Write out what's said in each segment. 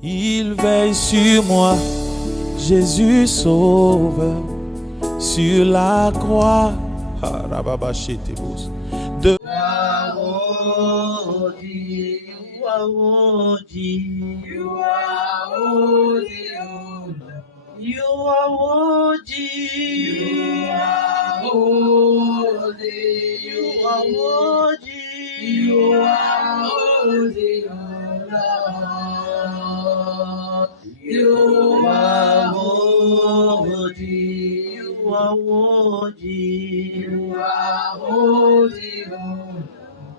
Il veille sur moi, Jésus sauveur, sur la croix. De You are worthy, you are worthy, you are worthy, you are worthy, you are worthy, you are worthy, you are worthy, you are worthy, you are worthy,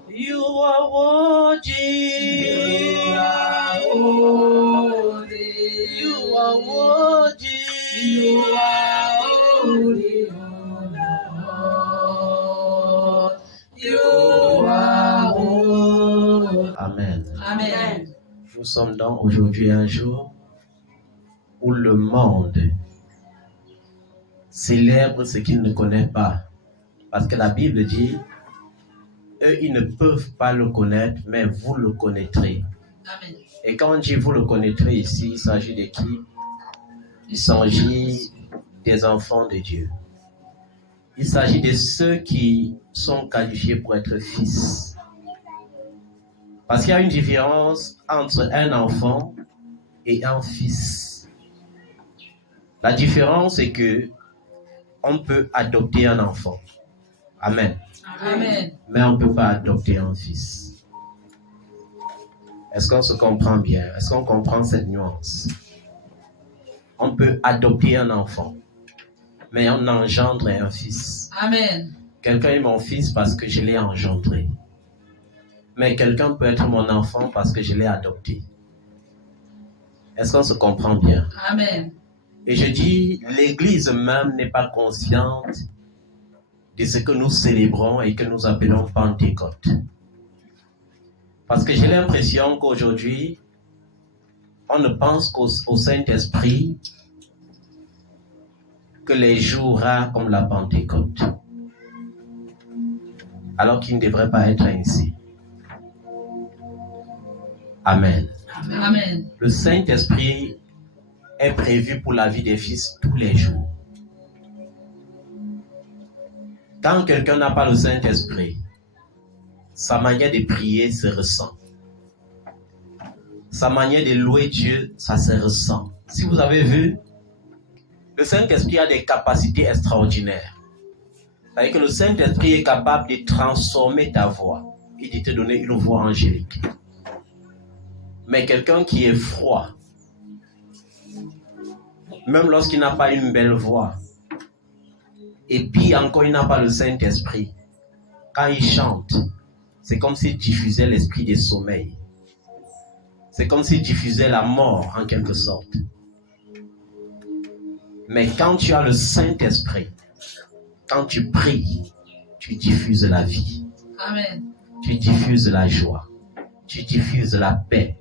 you are worthy, you are worthy, you are worthy, you are worthy. Amen. Amen. Nous sommes donc aujourd'hui un jour où le monde célèbre ce qu'il ne connaît pas. Parce que la Bible dit, eux, ils ne peuvent pas le connaître, mais vous le connaîtrez. Amen. Et quand on dit vous le connaîtrez ici, il s'agit de qui? Il s'agit des enfants de Dieu. Il s'agit de ceux qui sont qualifiés pour être fils. Parce qu'il y a une différence entre un enfant et un fils. La différence est que on peut adopter un enfant. Amen. Amen. Mais on ne peut pas adopter un fils. Est-ce qu'on se comprend bien? Est-ce qu'on comprend cette nuance? On peut adopter un enfant, mais on engendre un fils. Amen. Quelqu'un est mon fils parce que je l'ai engendré. Mais quelqu'un peut être mon enfant parce que je l'ai adopté. Est-ce qu'on se comprend bien? Amen. Et je dis, l'Église même n'est pas consciente de ce que nous célébrons et que nous appelons Pentecôte. Parce que j'ai l'impression qu'aujourd'hui, on ne pense qu'au Saint-Esprit que les jours rares comme la Pentecôte. Alors qu'il ne devrait pas être ainsi. Amen. Amen. Le Saint-Esprit est prévu pour la vie des fils tous les jours. Quand quelqu'un n'a pas le Saint-Esprit, sa manière de prier se ressent. Sa manière de louer Dieu, ça se ressent. Si vous avez vu, le Saint-Esprit a des capacités extraordinaires. C'est-à-dire que le Saint-Esprit est capable de transformer ta voix et de te donner une voix angélique. Mais quelqu'un qui est froid, même lorsqu'il n'a pas une belle voix, et puis encore il n'a pas le Saint-Esprit, quand il chante, c'est comme s'il diffusait l'esprit des sommeils. C'est comme s'il diffusait la mort en quelque sorte. Mais quand tu as le Saint-Esprit, quand tu pries, tu diffuses la vie. Amen. Tu diffuses la joie. Tu diffuses la paix.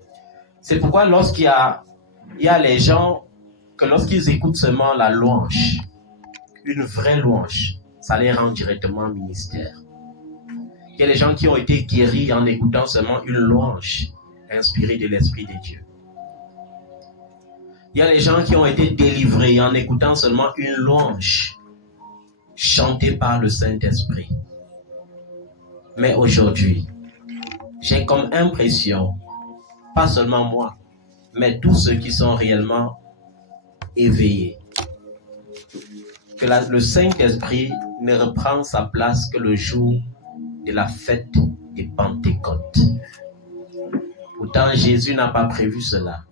C'est pourquoi lorsqu'il y a les gens que lorsqu'ils écoutent seulement la louange, une vraie louange, ça les rend directement ministère. Il y a des gens qui ont été guéris en écoutant seulement une louange inspirée de l'Esprit de Dieu. Il y a des gens qui ont été délivrés en écoutant seulement une louange chantée par le Saint-Esprit. Mais aujourd'hui, j'ai comme impression, pas seulement moi, mais tous ceux qui sont réellement éveillés, que le Saint-Esprit ne reprend sa place que le jour de la fête de Pentecôte. Pourtant, Jésus n'a pas prévu cela.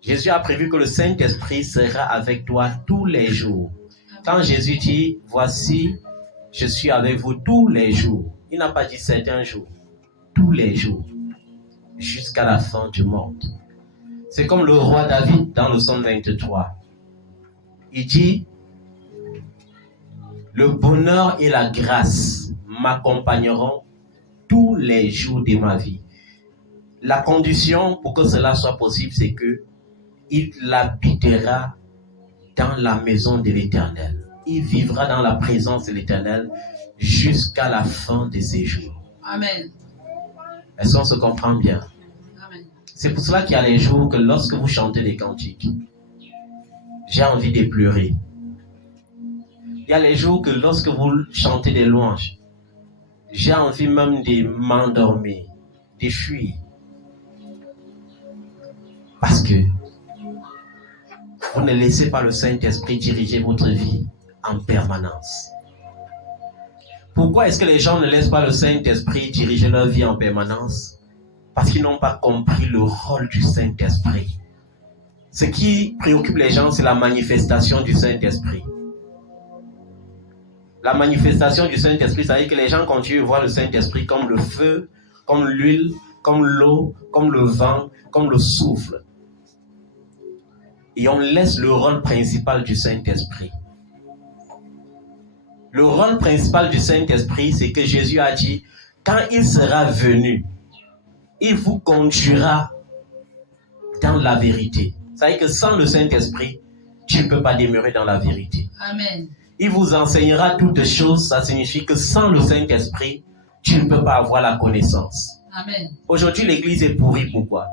Jésus a prévu que le Saint-Esprit sera avec toi tous les jours. Quand Jésus dit, voici, je suis avec vous tous les jours, il n'a pas dit certains jours, tous les jours, jusqu'à la fin du monde. C'est comme le roi David dans le psaume 23. Il dit, le bonheur et la grâce m'accompagneront tous les jours de ma vie. La condition pour que cela soit possible, c'est que il habitera dans la maison de l'Éternel. Il vivra dans la présence de l'Éternel jusqu'à la fin de ses jours. Amen. Est-ce qu'on se comprend bien? Amen. C'est pour cela qu'il y a les jours que lorsque vous chantez des cantiques, j'ai envie de pleurer. Il y a les jours que lorsque vous chantez des louanges, j'ai envie même de m'endormir, de fuir. Parce que vous ne laissez pas le Saint-Esprit diriger votre vie en permanence. Pourquoi est-ce que les gens ne laissent pas le Saint-Esprit diriger leur vie en permanence? Parce qu'ils n'ont pas compris le rôle du Saint-Esprit. Ce qui préoccupe les gens, c'est la manifestation du Saint-Esprit. La manifestation du Saint-Esprit, ça veut dire que les gens continuent de voir le Saint-Esprit comme le feu, comme l'huile, comme l'eau, comme le vent, comme le souffle. Et on laisse le rôle principal du Saint-Esprit. Le rôle principal du Saint-Esprit, c'est que Jésus a dit, quand il sera venu, il vous conduira dans la vérité. Ça veut dire que sans le Saint-Esprit, tu ne peux pas demeurer dans la vérité. Amen. Il vous enseignera toutes choses, ça signifie que sans le Saint-Esprit, tu ne peux pas avoir la connaissance. Amen. Aujourd'hui, l'Église est pourrie. Pourquoi?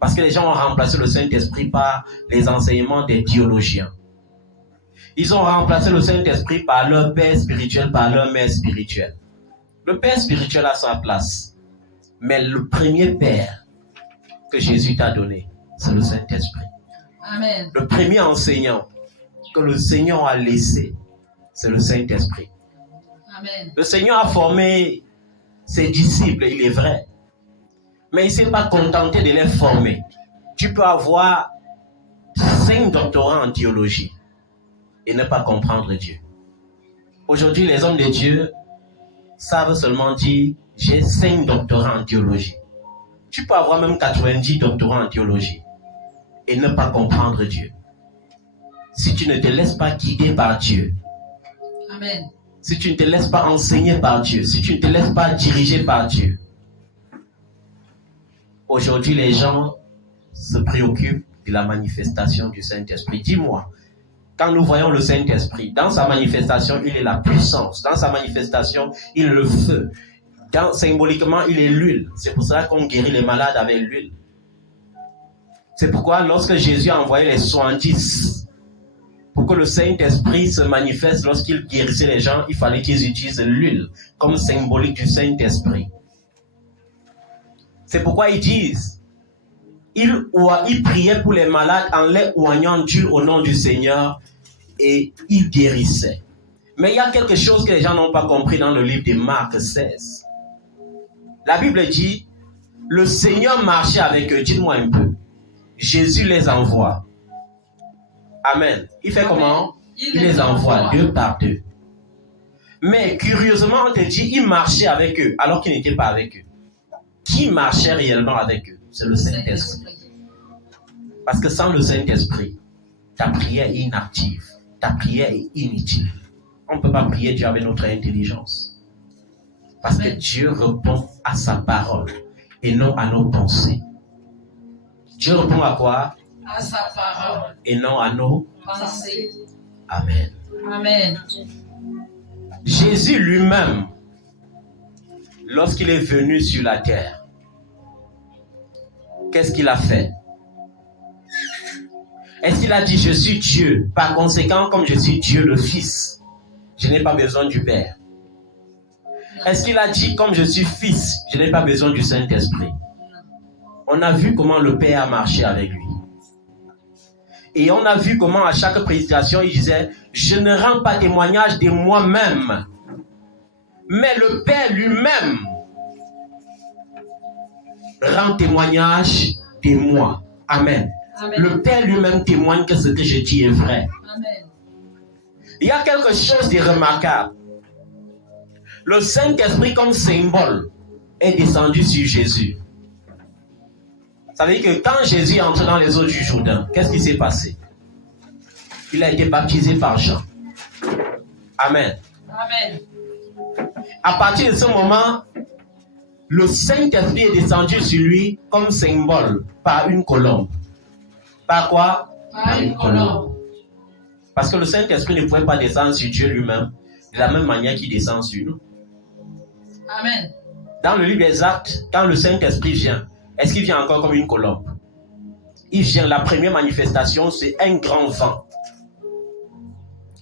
Parce que les gens ont remplacé le Saint-Esprit par les enseignements des théologiens. Ils ont remplacé le Saint-Esprit par leur père spirituel, par leur mère spirituelle. Le père spirituel a sa place. Mais le premier père que Jésus t'a donné, c'est le Saint-Esprit. Amen. Le premier enseignant que le Seigneur a laissé, c'est le Saint-Esprit. Amen. Le Seigneur a formé ses disciples, il est vrai. Mais il ne s'est pas contenté de les former. Tu peux avoir 5 doctorats en théologie et ne pas comprendre Dieu. Aujourd'hui, les hommes de Dieu savent seulement dire « j'ai 5 doctorats en théologie ». Tu peux avoir même 90 doctorats en théologie et ne pas comprendre Dieu. Si tu ne te laisses pas guider par Dieu, Amen. Si tu ne te laisses pas enseigner par Dieu, si tu ne te laisses pas diriger par Dieu, aujourd'hui les gens se préoccupent de la manifestation du Saint-Esprit. Dis-moi, quand nous voyons le Saint-Esprit, dans sa manifestation, il est la puissance. Dans sa manifestation, il est le feu. Symboliquement, il est l'huile. C'est pour ça qu'on guérit les malades avec l'huile. C'est pourquoi lorsque Jésus a envoyé les 70 pour que le Saint-Esprit se manifeste lorsqu'il guérissait les gens, il fallait qu'ils utilisent l'huile comme symbolique du Saint-Esprit. C'est pourquoi ils disent, ils priaient pour les malades en les oignant d'huile au nom du Seigneur et ils guérissaient. Mais il y a quelque chose que les gens n'ont pas compris dans le livre de Marc 16. La Bible dit, le Seigneur marchait avec eux. Dites-moi un peu. Jésus les envoie. Amen. Il fait comment? Il les envoie 2 par 2. Mais curieusement, on te dit, il marchait avec eux alors qu'il n'était pas avec eux. Qui marchait réellement avec eux? C'est le Saint-Esprit. Parce que sans le Saint-Esprit, ta prière est inactive. Ta prière est inutile. On ne peut pas prier Dieu avec notre intelligence. Parce que Dieu répond à sa parole et non à nos pensées. Dieu répond à quoi? À sa parole. Et non à nos pensées. Amen. Amen. Jésus lui-même, lorsqu'il est venu sur la terre, qu'est-ce qu'il a fait? Est-ce qu'il a dit, je suis Dieu? Par conséquent, comme je suis Dieu le Fils, je n'ai pas besoin du Père. Est-ce qu'il a dit, comme je suis Fils, je n'ai pas besoin du Saint-Esprit? On a vu comment le Père a marché avec lui. Et on a vu comment à chaque prédication, il disait, je ne rends pas témoignage de moi-même, mais le Père lui-même rend témoignage de moi. Amen. Amen. Le Père lui-même témoigne que ce que je dis est vrai. Amen. Il y a quelque chose de remarquable. Le Saint-Esprit comme symbole est descendu sur Jésus. Ça veut dire que quand Jésus est entré dans les eaux du Jourdain, qu'est-ce qui s'est passé? Il a été baptisé par Jean. Amen. Amen. À partir de ce moment, le Saint-Esprit est descendu sur lui comme symbole par une colombe. Par quoi? Par une colombe. Parce que le Saint-Esprit ne pouvait pas descendre sur Dieu lui-même de la même manière qu'il descend sur nous. Amen. Dans le livre des Actes, quand le Saint-Esprit vient, Est-ce qu'il vient encore comme une colombe? Il vient, la première manifestation, c'est un grand vent.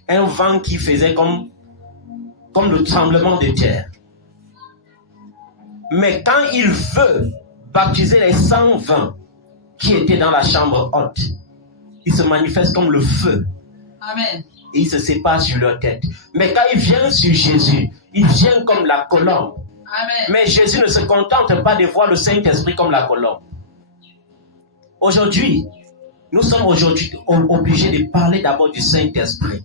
Un vent qui faisait comme le tremblement de terre. Mais quand il veut baptiser les 120 qui étaient dans la chambre haute, il se manifeste comme le feu. Amen. Et il se sépare sur leur tête. Mais quand il vient sur Jésus, il vient comme la colombe. Amen. Mais Jésus ne se contente pas de voir le Saint-Esprit comme la colombe. Aujourd'hui, nous sommes obligés de parler d'abord du Saint-Esprit.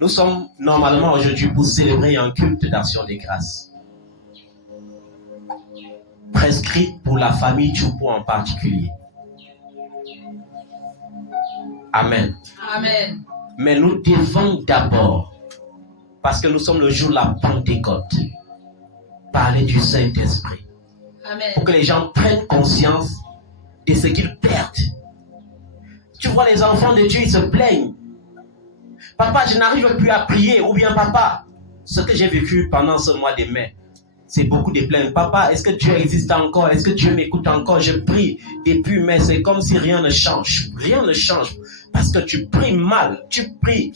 Nous sommes normalement aujourd'hui pour célébrer un culte d'action de grâce. Prescrit pour la famille Tchoupo en particulier. Amen. Amen. Mais nous devons d'abord, parce que nous sommes le jour de la Pentecôte, parler du Saint-Esprit. Amen. Pour que les gens prennent conscience de ce qu'ils perdent. Tu vois les enfants de Dieu, ils se plaignent. Papa, je n'arrive plus à prier. Ou bien papa, ce que j'ai vécu pendant ce mois de mai, c'est beaucoup de plaintes. Papa, est-ce que Dieu existe encore? Est-ce que Dieu m'écoute encore? Je prie depuis mai, c'est comme si rien ne change. Rien ne change. Parce que tu pries mal. Tu pries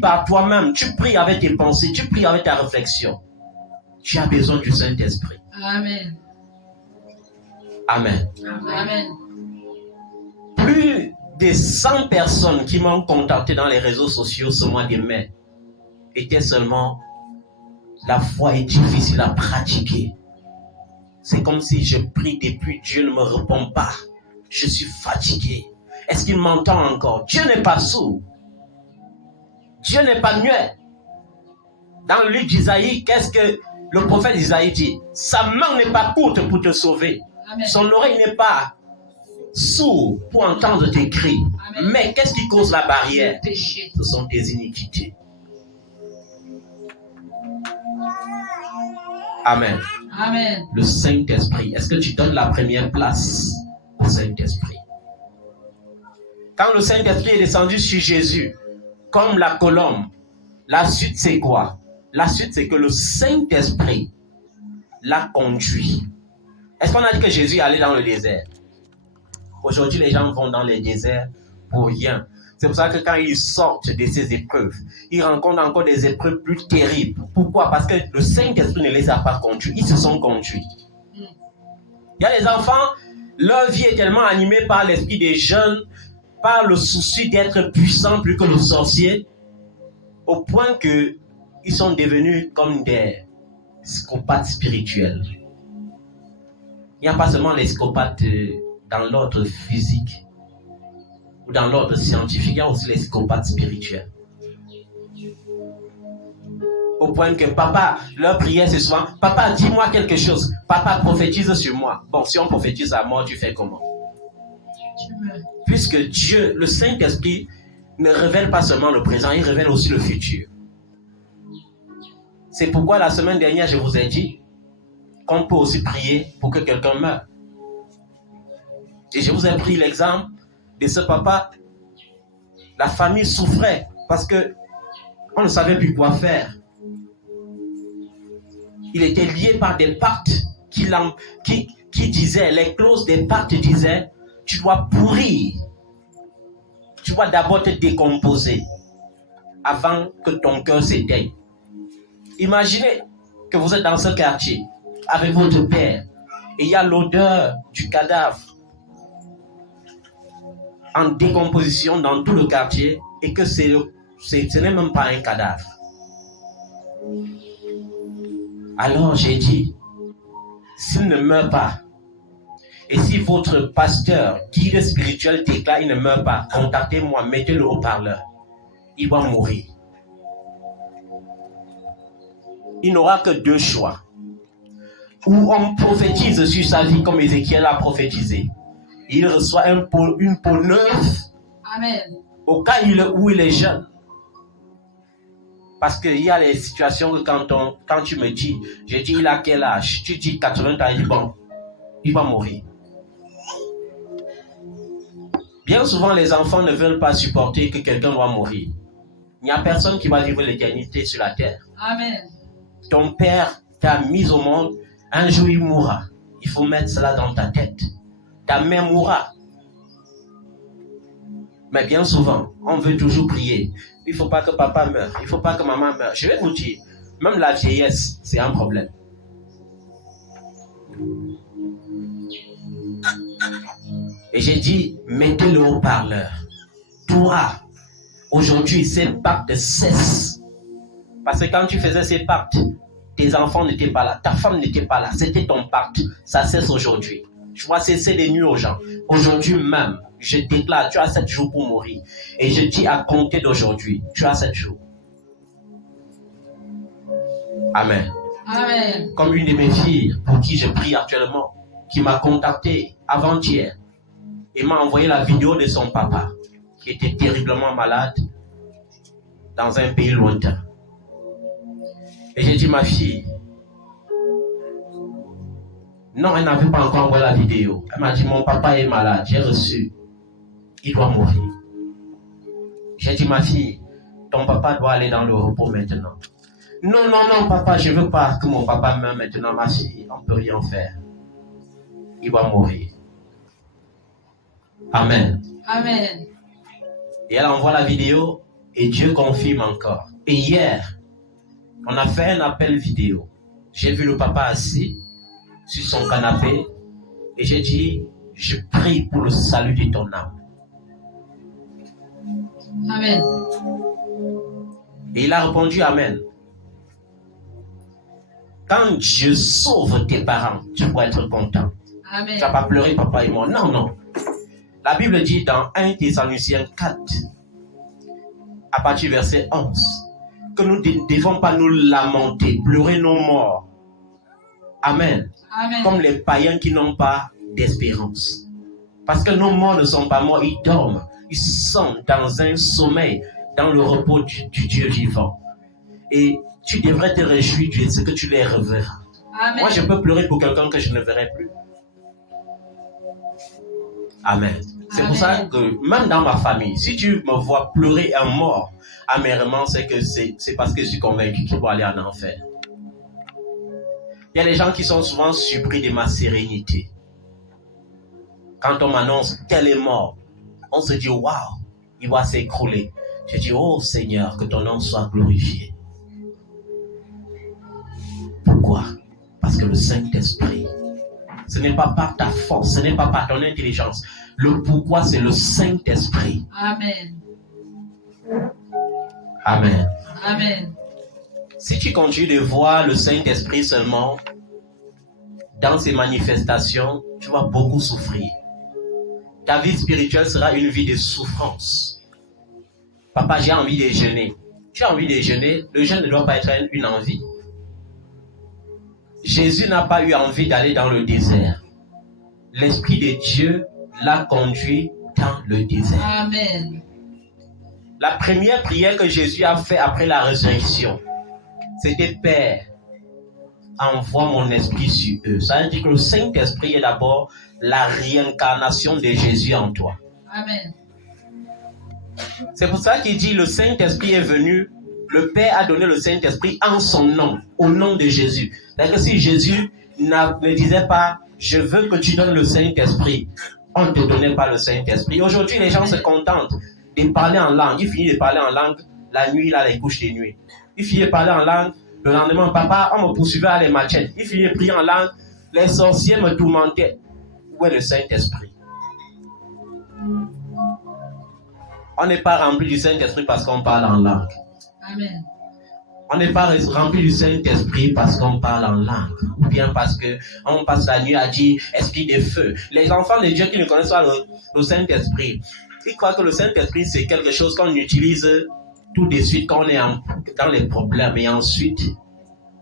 par toi-même. Tu pries avec tes pensées. Tu pries avec ta réflexion. Tu as besoin du Saint-Esprit. Amen. Amen. Amen. Plus de 100 personnes qui m'ont contacté dans les réseaux sociaux ce mois de mai étaient seulement la foi est difficile à pratiquer. C'est comme si je prie depuis, Dieu ne me répond pas. Je suis fatigué. Est-ce qu'il m'entend encore? Dieu n'est pas sourd. Dieu n'est pas muet. Dans le livre d'Isaïe, qu'est-ce que le prophète Isaïe dit? Sa main n'est pas courte pour te sauver. Amen. Son oreille n'est pas sourd pour entendre tes cris. Amen. Mais qu'est-ce qui cause la barrière? Le péché. Ce sont tes iniquités. Amen. Amen. Le Saint-Esprit. Est-ce que tu donnes la première place au Saint-Esprit? Quand le Saint-Esprit est descendu sur Jésus, comme la colombe, la suite c'est quoi? La suite c'est que le Saint-Esprit l'a conduit. Est-ce qu'on a dit que Jésus allait dans le désert? Aujourd'hui, les gens vont dans les déserts pour rien. C'est pour ça que quand ils sortent de ces épreuves, ils rencontrent encore des épreuves plus terribles. Pourquoi? Parce que le Saint-Esprit ne les a pas conduits. Ils se sont conduits. Il y a des enfants, leur vie est tellement animée par l'esprit des jeunes, par le souci d'être puissants plus que le sorcier, au point qu'ils sont devenus comme des psychopathes spirituels. Il n'y a pas seulement les psychopathes dans l'ordre physique ou dans l'ordre scientifique, il y a aussi les psychopathes spirituels. Au point que papa, leur prière c'est souvent, papa dis-moi quelque chose, papa prophétise sur moi. Bon, si on prophétise à mort, tu fais comment? Puisque Dieu, le Saint-Esprit, ne révèle pas seulement le présent, il révèle aussi le futur. C'est pourquoi la semaine dernière, je vous ai dit qu'on peut aussi prier pour que quelqu'un meure. Et je vous ai pris l'exemple de ce papa. La famille souffrait parce que on ne savait plus quoi faire. Il était lié par des pactes qui disaient, les clauses des pactes disaient, tu dois pourrir. Tu dois d'abord te décomposer avant que ton cœur s'éteigne. Imaginez que vous êtes dans ce quartier avec votre père et il y a l'odeur du cadavre en décomposition dans tout le quartier et que ce n'est même pas un cadavre. Alors j'ai dit, s'il ne meurt pas, et si votre pasteur, guide spirituel déclare il ne meurt pas, contactez-moi, mettez-le au haut-parleur. Il va mourir. Il n'aura que deux choix. Ou on prophétise sur sa vie comme Ézéchiel a prophétisé. Il reçoit une peau neuve. Amen. Au cas où il est jeune. Parce qu'il y a les situations que quand tu me dis, j'ai dit il a quel âge? Tu dis 80 ans, il dit bon, il va mourir. Bien souvent, les enfants ne veulent pas supporter que quelqu'un doit mourir. Il n'y a personne qui va vivre l'éternité sur la terre. Amen. Ton père t'a mis au monde, un jour il mourra. Il faut mettre cela dans ta tête. Ta mère mourra. Mais bien souvent, on veut toujours prier. Il ne faut pas que papa meure. Il ne faut pas que maman meure. Je vais vous dire, même la vieillesse, c'est un problème. Et j'ai dit, mettez le haut-parleur. Toi, aujourd'hui, ces pactes cessent. Parce que quand tu faisais ces pactes, tes enfants n'étaient pas là, ta femme n'était pas là, c'était ton pacte. Ça cesse aujourd'hui. Je vois cesser les nuits aux gens. Aujourd'hui même, je déclare, tu as 7 jours pour mourir. Et je dis à compter d'aujourd'hui, tu as 7 jours. Amen. Amen. Comme une de mes filles, pour qui je prie actuellement, qui m'a contacté avant-hier et m'a envoyé la vidéo de son papa, qui était terriblement malade dans un pays lointain. Et j'ai dit, ma fille, non, elle n'avait pas encore envoyé la vidéo. Elle m'a dit, mon papa est malade, j'ai reçu, il doit mourir. J'ai dit, ma fille, ton papa doit aller dans le repos maintenant. Non, non, non, papa, je ne veux pas que mon papa meure maintenant, ma fille, on ne peut rien faire. Il va mourir. Amen. Amen. Et elle envoie la vidéo et Dieu confirme encore. Et hier, on a fait un appel vidéo. J'ai vu le papa assis sur son canapé et j'ai dit, je prie pour le salut de ton âme. Amen. Et il a répondu Amen. Quand Dieu sauve tes parents, tu dois être content. Amen. Tu n'as pas pleuré, papa et moi. Non, non. La Bible dit dans 1 Thessaloniciens 4, à partir du verset 11, que nous ne devons pas nous lamenter, pleurer nos morts. Amen. Amen. Comme les païens qui n'ont pas d'espérance. Parce que nos morts ne sont pas morts, ils dorment. Ils sont dans un sommeil, dans le repos du Dieu vivant. Et tu devrais te réjouir de ce que tu les reverras. Amen. Moi, je peux pleurer pour quelqu'un que je ne verrai plus. Amen. C'est pour ça que même dans ma famille, si tu me vois pleurer un mort amèrement, c'est parce que je suis convaincu qu'il va aller en enfer. Il y a des gens qui sont souvent surpris de ma sérénité. Quand on m'annonce tel est mort, on se dit waouh, il va s'écrouler. Je dis oh Seigneur, que ton nom soit glorifié. Pourquoi? Parce que le Saint-Esprit, ce n'est pas par ta force, ce n'est pas par ton intelligence. Le pourquoi, c'est le Saint-Esprit. Amen. Amen. Amen. Si tu continues de voir le Saint-Esprit seulement dans ses manifestations, tu vas beaucoup souffrir. Ta vie spirituelle sera une vie de souffrance. Papa, j'ai envie de jeûner. Tu as envie de jeûner, le jeûne ne doit pas être une envie. Jésus n'a pas eu envie d'aller dans le désert. L'Esprit de Dieu l'a conduit dans le désert. Amen. La première prière que Jésus a faite après la résurrection, c'était Père, envoie mon esprit sur eux. Ça veut dire que le Saint-Esprit est d'abord la réincarnation de Jésus en toi. Amen. C'est pour ça qu'il dit le Saint-Esprit est venu. Le Père a donné le Saint-Esprit en son nom, au nom de Jésus. C'est-à-dire que si Jésus ne disait pas, je veux que tu donnes le Saint-Esprit, on ne te donnait pas le Saint-Esprit. Aujourd'hui, les gens se contentent de parler en langue. Ils finissent de parler en langue la nuit, là, les couches de nuit. Ils finissent de parler en langue. Le lendemain, papa, on me poursuivait à les machettes. Ils finissent de prier en langue. Les sorciers me tourmentaient. Où est le Saint-Esprit? On n'est pas rempli du Saint-Esprit parce qu'on parle en langue. Amen. On n'est pas rempli du Saint-Esprit parce qu'on parle en langue. Ou bien parce qu'on passe la nuit à dire esprit de feu. Les enfants de Dieu qui ne connaissent pas le Saint-Esprit, ils croient que le Saint-Esprit c'est quelque chose qu'on utilise tout de suite quand on est dans les problèmes. Et ensuite,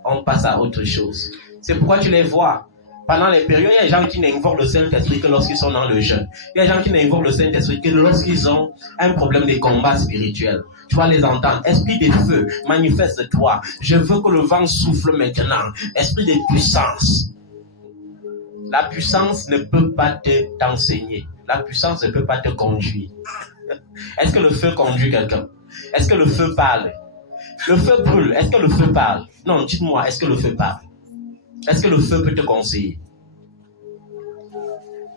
on passe à autre chose. C'est pourquoi tu les vois. Pendant les périodes, il y a des gens qui n'invoquent le Saint-Esprit que lorsqu'ils sont dans le jeûne. Il y a des gens qui n'invoquent le Saint-Esprit que lorsqu'ils ont un problème de combat spirituel. Tu vas les entendre. Esprit de feu, manifeste-toi. Je veux que le vent souffle maintenant. Esprit de puissance. La puissance ne peut pas t'enseigner. La puissance ne peut pas te conduire. Est-ce que le feu conduit quelqu'un? Est-ce que le feu parle? Le feu brûle. Est-ce que le feu parle? Non, dites-moi, est-ce que le feu parle? Est-ce que le feu peut te conseiller?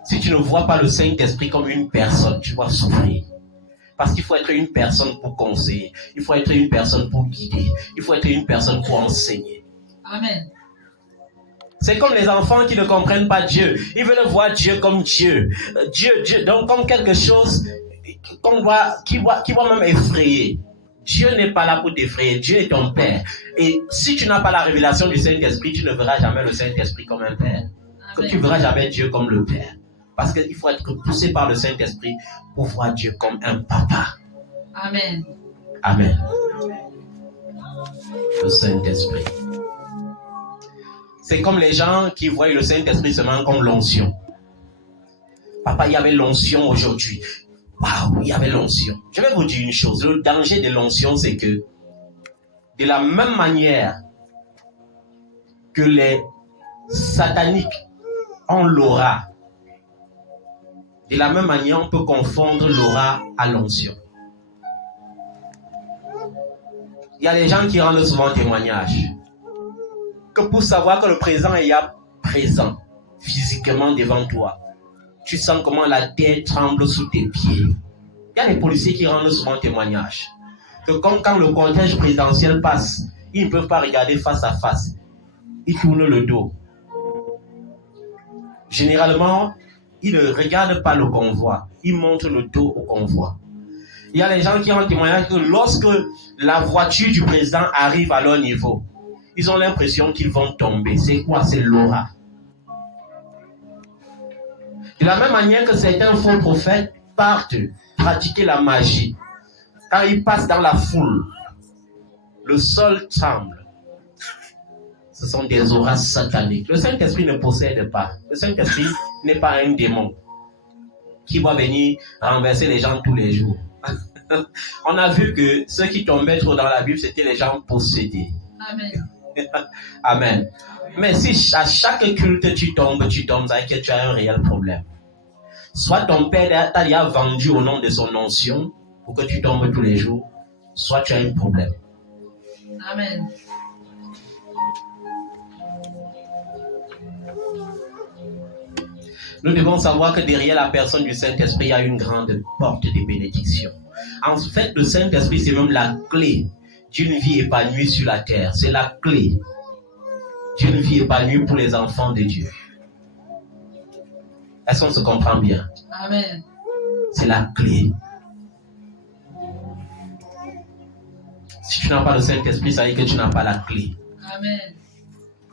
Si tu ne vois pas le Saint-Esprit comme une personne, tu vas souffrir. Parce qu'il faut être une personne pour conseiller. Il faut être une personne pour guider. Il faut être une personne pour enseigner. Amen. C'est comme les enfants qui ne comprennent pas Dieu. Ils veulent voir Dieu comme Dieu. Dieu, donc comme quelque chose qui va même effrayer. Dieu n'est pas là pour t'effrayer. Dieu est ton Père. Et si tu n'as pas la révélation du Saint-Esprit, tu ne verras jamais le Saint-Esprit comme un Père. Tu ne verras jamais Dieu comme le Père. Parce qu'il faut être poussé par le Saint-Esprit pour voir Dieu comme un papa. Amen. Amen. Le Saint-Esprit. C'est comme les gens qui voient le Saint-Esprit seulement comme l'onction. Papa, il y avait l'onction aujourd'hui. Waouh, il y avait l'onction. Je vais vous dire une chose. Le danger de l'onction, c'est que de la même manière que les sataniques ont l'aura, de la même manière, on peut confondre l'aura à l'onction. Il y a des gens qui rendent souvent témoignage que pour savoir que le présent est présent physiquement devant toi, tu sens comment la terre tremble sous tes pieds. Il y a des policiers qui rendent souvent témoignage que comme quand le cortège présidentiel passe, ils ne peuvent pas regarder face à face. Ils tournent le dos. Généralement, ils ne regardent pas le convoi. Ils montrent le dos au convoi. Il y a des gens qui rendent témoignage que lorsque la voiture du président arrive à leur niveau, ils ont l'impression qu'ils vont tomber. C'est quoi? C'est l'aura. De la même manière que certains faux prophètes partent pratiquer la magie. Quand ils passent dans la foule, le sol tremble. Ce sont des auras sataniques. Le Saint-Esprit ne possède pas. Le Saint-Esprit n'est pas un démon qui va venir renverser les gens tous les jours. On a vu que ceux qui tombaient trop dans la Bible, c'était les gens possédés. Amen. Amen. Mais si à chaque culte tu tombes, c'est que tu as un réel problème. Soit ton père t'a déjà vendu au nom de son onction pour que tu tombes tous les jours, soit tu as un problème. Amen. Nous devons savoir que derrière la personne du Saint-Esprit, il y a une grande porte de bénédiction. En fait, le Saint-Esprit, c'est même la clé d'une vie épanouie sur la terre. C'est la clé d'une vie épanouie pour les enfants de Dieu. Est-ce qu'on se comprend bien? Amen. C'est la clé. Si tu n'as pas le Saint-Esprit, ça veut dire que tu n'as pas la clé. Amen.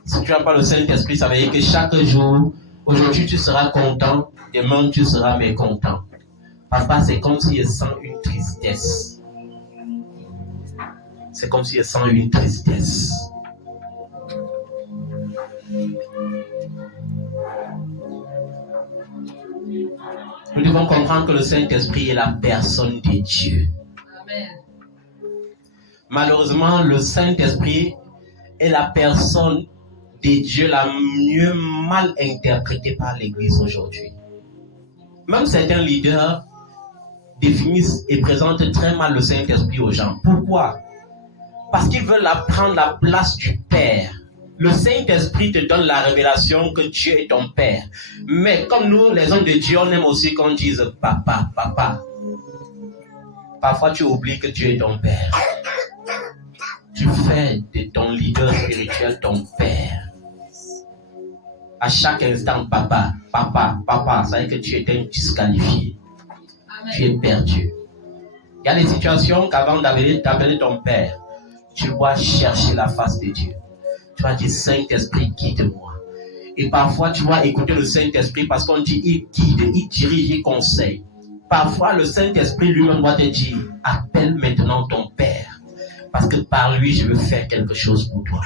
Si tu n'as pas le Saint-Esprit, ça veut dire que chaque jour, aujourd'hui tu seras content, demain tu seras mécontent. Papa, c'est comme si je sens une tristesse. C'est comme si je sens une tristesse. Nous devons comprendre que le Saint-Esprit est la personne de Dieu. Amen. Malheureusement, le Saint-Esprit est la personne de Dieu la mieux mal interprétée par l'Église aujourd'hui. Même certains leaders définissent et présentent très mal le Saint-Esprit aux gens. Pourquoi? Parce qu'ils veulent prendre la place du Père. Le Saint-Esprit te donne la révélation que Dieu est ton Père. Mais comme nous, les hommes de Dieu, on aime aussi qu'on dise papa, papa. Parfois, tu oublies que Dieu est ton Père. Tu fais de ton leader spirituel ton Père. À chaque instant, papa, papa, papa, ça veut dire que tu es disqualifié. Amen. Tu es perdu. Il y a des situations qu'avant d'appeler ton Père, tu dois chercher la face de Dieu. Tu vas dire, Saint-Esprit, guide-moi. Et parfois, tu vas écouter le Saint-Esprit parce qu'on dit, il guide, il dirige, il conseille. Parfois, le Saint-Esprit lui-même va te dire, appelle maintenant ton Père. Parce que par lui, je veux faire quelque chose pour toi.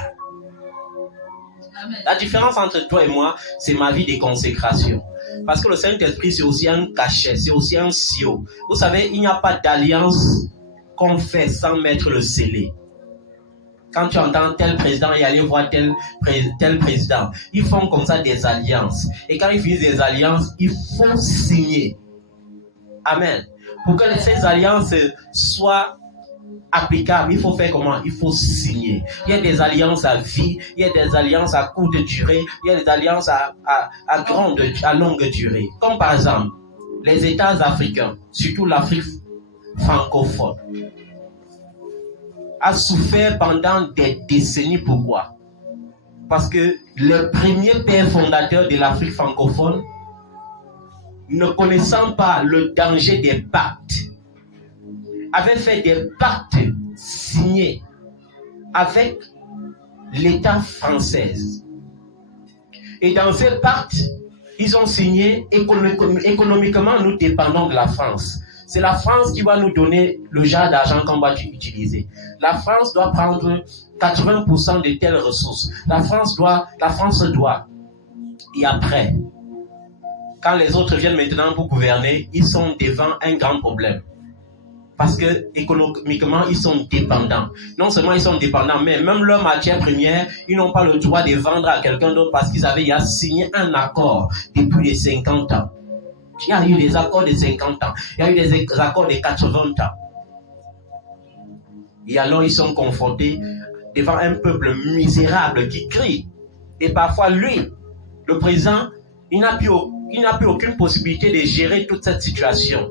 Amen. La différence entre toi et moi, c'est ma vie de consécration. Parce que le Saint-Esprit, c'est aussi un cachet, c'est aussi un sceau. Vous savez, il n'y a pas d'alliance qu'on fait sans mettre le scellé. Quand tu entends tel président et aller voir tel président, ils font comme ça des alliances. Et quand ils finissent des alliances, il faut signer. Amen. Pour que ces alliances soient applicable, il faut faire comment? Il faut signer. Il y a des alliances à vie, il y a des alliances à courte durée, il y a des alliances à longue durée. Comme par exemple, les États africains, surtout l'Afrique francophone, a souffert pendant des décennies. Pourquoi? Parce que les premiers pères fondateurs de l'Afrique francophone, ne connaissant pas le danger des pactes, avaient fait des pactes signés avec l'État français. Et dans ces pactes, ils ont signé économiquement, nous dépendons de la France. C'est la France qui va nous donner le genre d'argent qu'on va utiliser. La France doit prendre 80% de telles ressources. La France doit. Et après, quand les autres viennent maintenant pour gouverner, ils sont devant un grand problème. Parce que économiquement, ils sont dépendants. Non seulement ils sont dépendants, mais même leur matière première, ils n'ont pas le droit de vendre à quelqu'un d'autre parce qu'ils avaient signé un accord depuis les 50 ans. Il y a eu des accords de 50 ans. Il y a eu des accords de 80 ans. Et alors, ils sont confrontés devant un peuple misérable qui crie. Et parfois, lui, le président, il n'a plus aucune possibilité de gérer toute cette situation.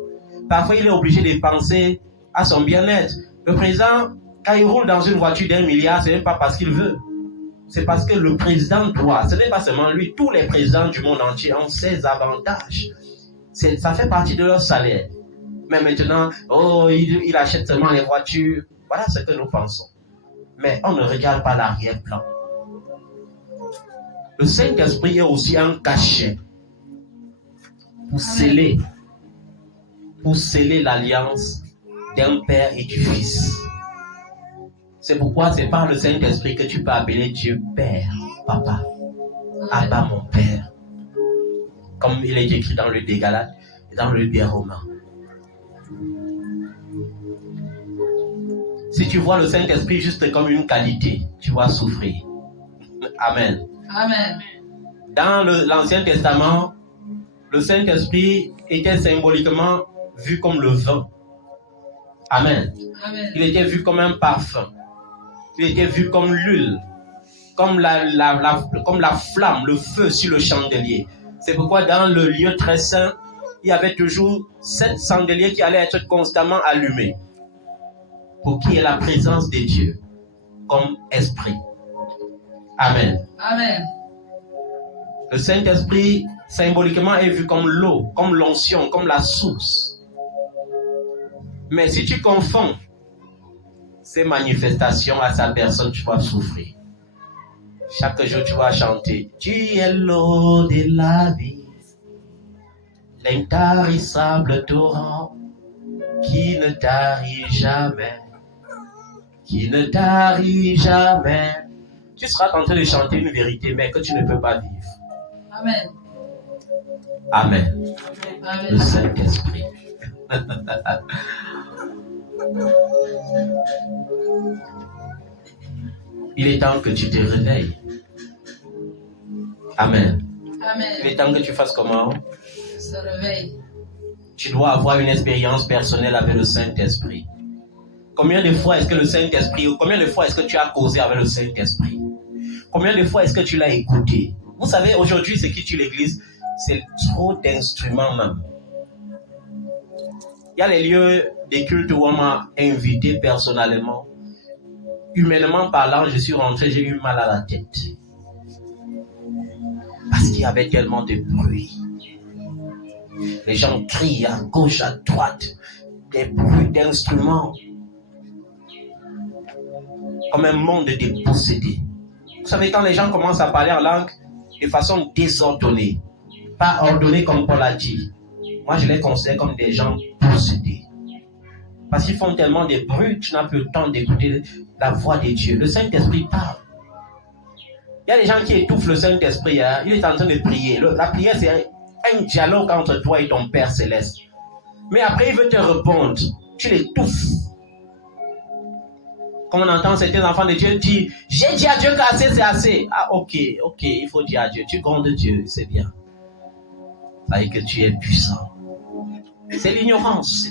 Parfois, il est obligé de penser à son bien-être. Le président, quand il roule dans une voiture d'1 milliard, ce n'est pas parce qu'il veut. C'est parce que le président doit. Ce n'est pas seulement lui. Tous les présidents du monde entier ont ces avantages. Ça fait partie de leur salaire. Mais maintenant, il achète seulement les voitures. Voilà ce que nous pensons. Mais on ne regarde pas l'arrière-plan. Le Saint-Esprit est aussi un cachet pour sceller l'alliance d'un père et du fils. C'est pourquoi c'est par le Saint-Esprit que tu peux appeler Dieu Père, Papa, Abba mon Père. Comme il est écrit dans le des Galates et dans le des Romains. Si tu vois le Saint-Esprit juste comme une qualité, tu vas souffrir. Amen. Amen. Dans l'Ancien Testament, le Saint-Esprit était symboliquement vu comme le vin. Amen. Amen. Il était vu comme un parfum. Il était vu comme l'huile, comme la flamme, le feu sur le chandelier. C'est pourquoi dans le lieu très saint, il y avait toujours 7 chandeliers qui allaient être constamment allumés pour qu'il y ait la présence de Dieu comme esprit. Amen. Amen. Le Saint-Esprit, symboliquement, est vu comme l'eau, comme l'onction, comme la source. Mais si tu confonds ces manifestations à sa personne, tu vas souffrir. Chaque jour, tu vas chanter. Tu es l'eau de la vie, l'intarissable torrent qui ne tarit jamais, qui ne tarit jamais. Tu seras en train de chanter une vérité, mais que tu ne peux pas vivre. Amen. Amen. Amen. Le Saint-Esprit. Il est temps que tu te réveilles. Amen. Amen. Il est temps que tu fasses comment? Se réveille. Tu dois avoir une expérience personnelle avec le Saint-Esprit. Combien de fois est-ce que le Saint-Esprit, ou combien de fois est-ce que tu as causé avec le Saint-Esprit? Combien de fois est-ce que tu l'as écouté? Vous savez, aujourd'hui, ce qui tue l'Église, c'est trop d'instruments même. Il y a les lieux des cultes où on m'a invité personnellement. Humainement parlant, je suis rentré, j'ai eu mal à la tête. Parce qu'il y avait tellement de bruit. Les gens crient à gauche, à droite, des bruits d'instruments. Comme un monde de possédés. Vous savez, quand les gens commencent à parler en langue de façon désordonnée, pas ordonnée comme Paul a dit, moi je les considère comme des gens possédés. Parce qu'ils font tellement de bruit, tu n'as plus le temps d'écouter la voix de Dieu. Le Saint-Esprit parle. Il y a des gens qui étouffent le Saint-Esprit. Hein? Il est en train de prier. La prière, c'est un dialogue entre toi et ton Père Céleste. Mais après, il veut te répondre. Tu l'étouffes. Comme on entend certains enfants de Dieu dire, j'ai dit à Dieu qu'assez, c'est assez. Ah, ok, il faut dire à Dieu. Tu grondes Dieu, c'est bien. Ça veut dire que tu es puissant. C'est l'ignorance.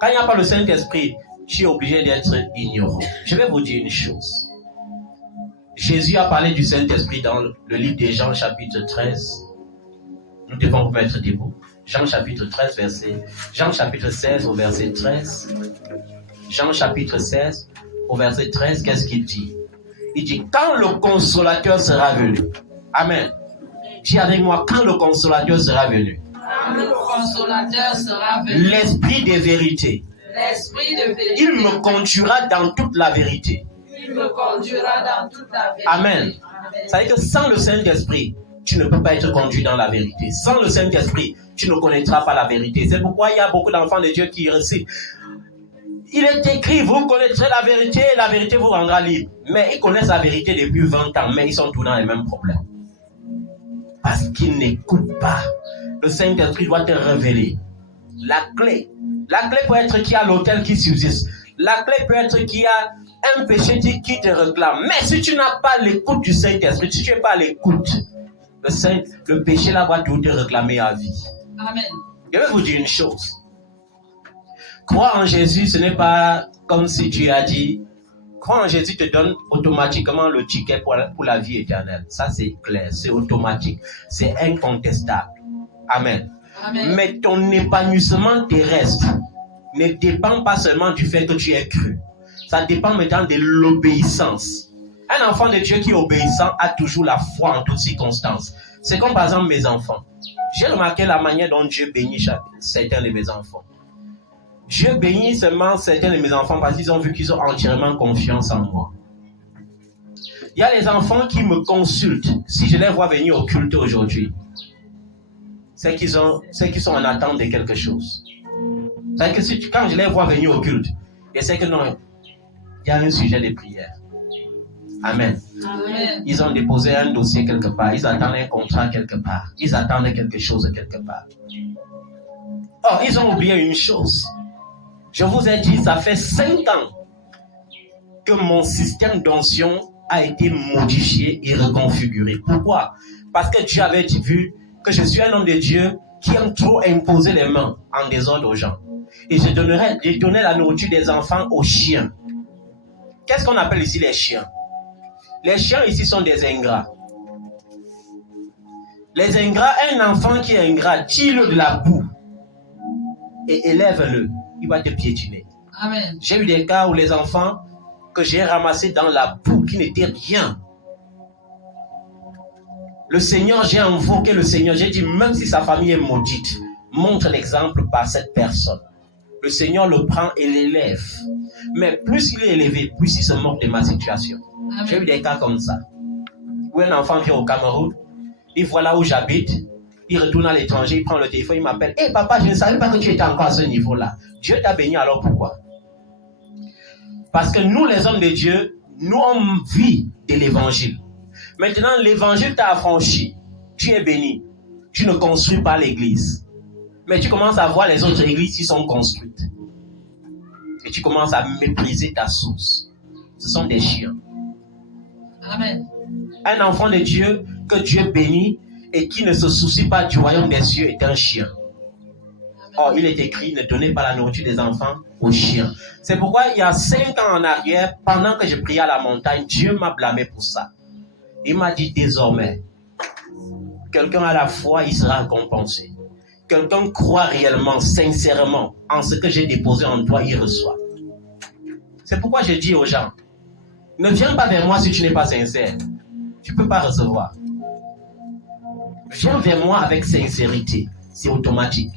Quand il n'y a pas le Saint-Esprit, tu es obligé d'être ignorant. Je vais vous dire une chose. Jésus a parlé du Saint-Esprit dans le livre de Jean chapitre 13. Nous devons vous mettre debout. Jean chapitre 13, Jean chapitre 16 au verset 13. Jean chapitre 16 au verset 13, qu'est-ce qu'il dit? Il dit, quand le consolateur sera venu. Amen. Dis avec moi, quand le consolateur sera venu. Quand le consolateur sera venu. L'esprit des vérités. L'esprit de vérité. Il me conduira dans toute la vérité. Il me conduira dans toute la vérité. Amen. Ça veut dire que sans le Saint-Esprit, tu ne peux pas être conduit dans la vérité. Sans le Saint-Esprit, tu ne connaîtras pas la vérité. C'est pourquoi il y a beaucoup d'enfants de Dieu qui récitent. Il est écrit, vous connaîtrez la vérité et la vérité vous rendra libre. Mais ils connaissent la vérité depuis 20 ans, mais ils sont tous dans les mêmes problèmes. Parce qu'ils n'écoutent pas. Le Saint-Esprit doit te révéler. La clé peut être qu'il y a l'autel qui subsiste. La clé peut être qu'il y a un péché qui te réclame. Mais si tu n'as pas l'écoute du Saint-Esprit, si tu n'es pas à l'écoute, le péché là va te réclamer à vie. Amen. Je vais vous dire une chose. Croire en Jésus, ce n'est pas comme si Dieu a dit, croire en Jésus te donne automatiquement le ticket pour la vie éternelle. Ça c'est clair, c'est automatique, c'est incontestable. Amen. Amen. Mais ton épanouissement terrestre ne dépend pas seulement du fait que tu aies cru. Ça dépend maintenant de l'obéissance. Un enfant de Dieu qui est obéissant a toujours la foi en toutes circonstances. C'est comme par exemple mes enfants. J'ai remarqué la manière dont Dieu bénit certains de mes enfants. Dieu bénit seulement certains de mes enfants parce qu'ils ont vu qu'ils ont entièrement confiance en moi. Il y a les enfants qui me consultent. Si je les vois venir au culte aujourd'hui, c'est qu'ils sont en attente de quelque chose. C'est que quand je les vois venir au culte, je sais que non, il y a un sujet de prière. Amen. Amen. Ils ont déposé un dossier quelque part. Ils attendent un contrat quelque part. Ils attendent quelque chose quelque part. Or, ils ont oublié une chose. Je vous ai dit, ça fait 5 ans que mon système d'onction a été modifié et reconfiguré. Pourquoi? Parce que Dieu avait vu que je suis un homme de Dieu qui aime trop imposer les mains en désordre aux gens. Et je donnais la nourriture des enfants aux chiens. Qu'est-ce qu'on appelle ici les chiens? Les chiens ici sont des ingrats. Les ingrats, un enfant qui est ingrat, tire-le de la boue et élève-le. Il va te piétiner. Amen. J'ai eu des cas où les enfants que j'ai ramassés dans la boue qui n'étaient rien. Le Seigneur, j'ai invoqué le Seigneur. J'ai dit, même si sa famille est maudite, montre l'exemple par cette personne. Le Seigneur le prend et l'élève. Mais plus il est élevé, plus il se moque de ma situation. Amen. J'ai eu des cas comme ça. Où un enfant vient au Cameroun, il voit là où j'habite, il retourne à l'étranger, il prend le téléphone, il m'appelle. Hé papa, je ne savais pas que tu étais encore à ce niveau-là. Dieu t'a béni, alors pourquoi? Parce que nous, les hommes de Dieu, nous on vit de l'évangile. Maintenant, l'évangile t'a affranchi. Tu es béni. Tu ne construis pas l'église. Mais tu commences à voir les autres églises qui sont construites. Et tu commences à mépriser ta source. Ce sont des chiens. Amen. Un enfant de Dieu que Dieu bénit et qui ne se soucie pas du royaume des cieux est un chien. Or, il est écrit, ne donnez pas la nourriture des enfants aux chiens. C'est pourquoi il y a 5 ans en arrière, pendant que je priais à la montagne, Dieu m'a blâmé pour ça. Il m'a dit désormais, quelqu'un a la foi, il sera récompensé. Quelqu'un croit réellement, sincèrement, en ce que j'ai déposé en toi, il reçoit. C'est pourquoi je dis aux gens, ne viens pas vers moi si tu n'es pas sincère. Tu ne peux pas recevoir. Viens vers moi avec sincérité. C'est automatique.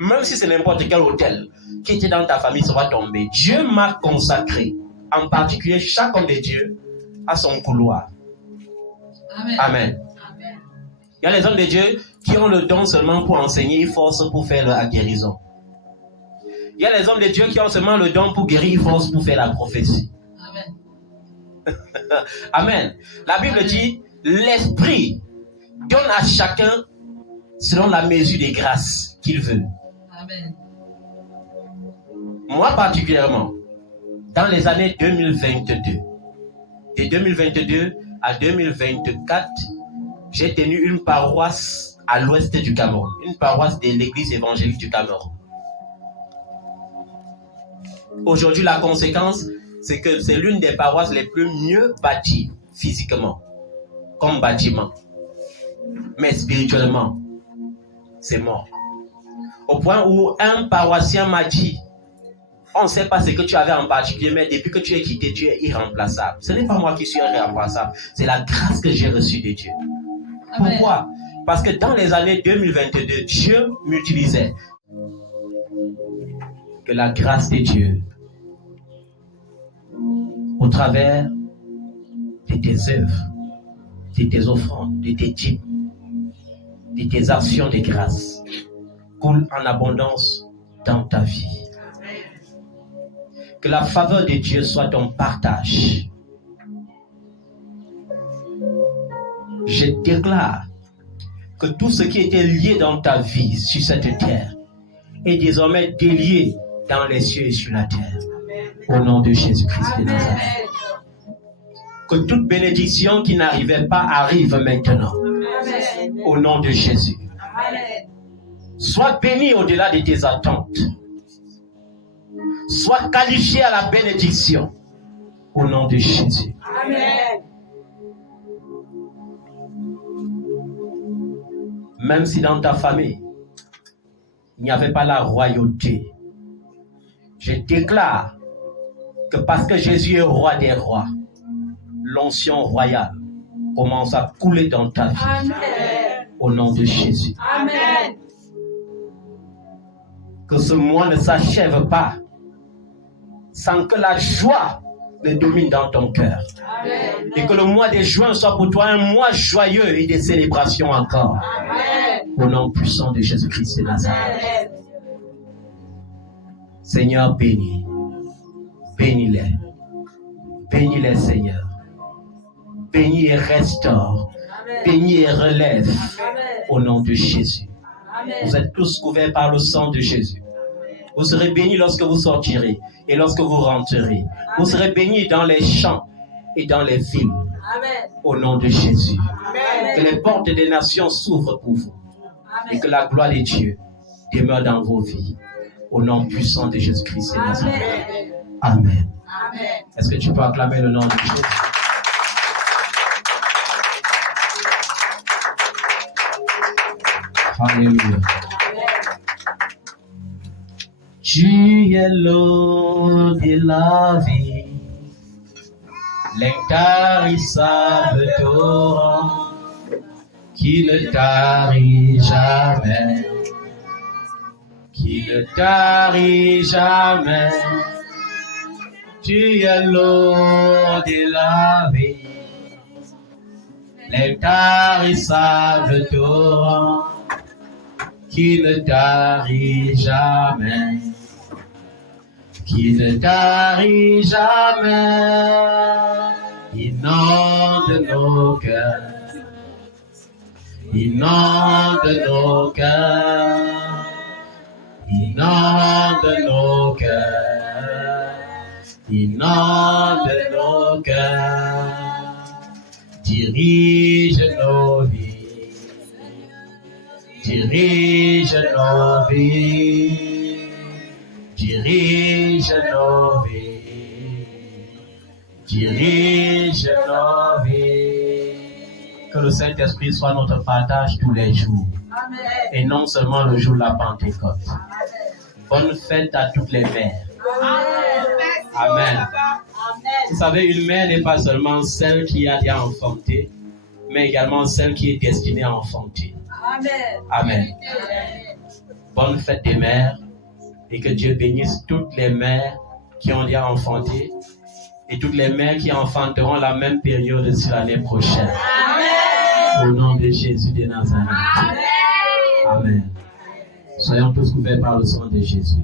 Même si c'est n'importe quel hôtel qui était dans ta famille sera tombé. Dieu m'a consacré. En particulier, chaque homme de Dieu a son couloir. Amen. Amen. Amen. Il y a les hommes de Dieu qui ont le don seulement pour enseigner, ils forcent pour faire la guérison. Il y a les hommes de Dieu qui ont seulement le don pour guérir, ils forcent pour faire la prophétie. Amen. Amen. La Bible dit, l'Esprit donne à chacun selon la mesure des grâces qu'il veut. Amen. Moi particulièrement, dans les années 2022, de 2022 à 2024, j'ai tenu une paroisse à l'ouest du Cameroun, une paroisse de l'église évangélique du Cameroun. Aujourd'hui, la conséquence, c'est que c'est l'une des paroisses les plus mieux bâties physiquement, comme bâtiment. Mais spirituellement, c'est mort. Au point où un paroissien m'a dit, on ne sait pas ce que tu avais en particulier, mais depuis que tu es quitté, tu es irremplaçable. Ce n'est pas moi qui suis irremplaçable, c'est la grâce que j'ai reçue de Dieu. Amen. Pourquoi? Parce que dans les années 2022, Dieu m'utilisait. Que la grâce de Dieu, au travers de tes œuvres, de tes offrandes, de tes dîmes, de tes actions de grâce, coule en abondance dans ta vie. Que la faveur de Dieu soit ton partage. Je déclare que tout ce qui était lié dans ta vie sur cette terre est désormais délié dans les cieux et sur la terre. Au nom de Jésus-Christ de Nazareth. Que toute bénédiction qui n'arrivait pas arrive maintenant. Au nom de Jésus. Sois béni au-delà de tes attentes. Sois qualifié à la bénédiction. Au nom de Jésus. Amen. Même si dans ta famille, il n'y avait pas la royauté, je déclare que parce que Jésus est roi des rois, l'onction royale commence à couler dans ta vie. Amen. Au nom de Jésus. Amen. Que ce mois ne s'achève pas sans que la joie ne domine dans ton cœur. Amen. Et que le mois de juin soit pour toi un mois joyeux et de célébration encore. Amen. Au nom puissant de Jésus-Christ de Nazareth. Amen. Seigneur, bénis. Bénis-les. Bénis-les, Seigneur. Bénis et restaure. Amen. Bénis et relève. Amen. Au nom de Jésus. Amen. Vous êtes tous couverts par le sang de Jésus. Vous serez bénis lorsque vous sortirez et lorsque vous rentrerez. Vous serez bénis dans les champs et dans les villes. Amen. Au nom de Jésus. Amen. Que les portes des nations s'ouvrent pour vous. Et Amen. que la gloire de Dieu demeure dans vos vies. Au nom puissant de Jésus-Christ de Nazareth. Amen. Amen. Amen. Est-ce que tu peux acclamer le nom de Jésus? Alléluia. Tu es l'eau de la vie, l'intarissable torrent qui ne tarit jamais, qui ne tarit jamais. Tu es l'eau de la vie, l'intarissable torrent qui ne tarit jamais, qui ne tarit jamais. Inonde nos cœurs, inonde nos cœurs, inonde nos cœurs, inonde nos cœurs, dirige nos vies, dirige nos vies, dirige nos vies, dirige nos vies. Que le Saint-Esprit soit notre partage tous les jours, Amen. et non seulement le jour de la Pentecôte. Bonne fête à toutes les mères. Amen. Vous savez, une mère n'est pas seulement celle qui a déjà enfanté, mais également celle qui est destinée à enfanter. Amen. Amen. Bonne fête des mères, et que Dieu bénisse toutes les mères qui ont déjà enfanté et toutes les mères qui enfanteront la même période sur l'année prochaine. Amen. Au nom de Jésus de Nazareth. Amen. Amen. Soyons tous couverts par le sang de Jésus.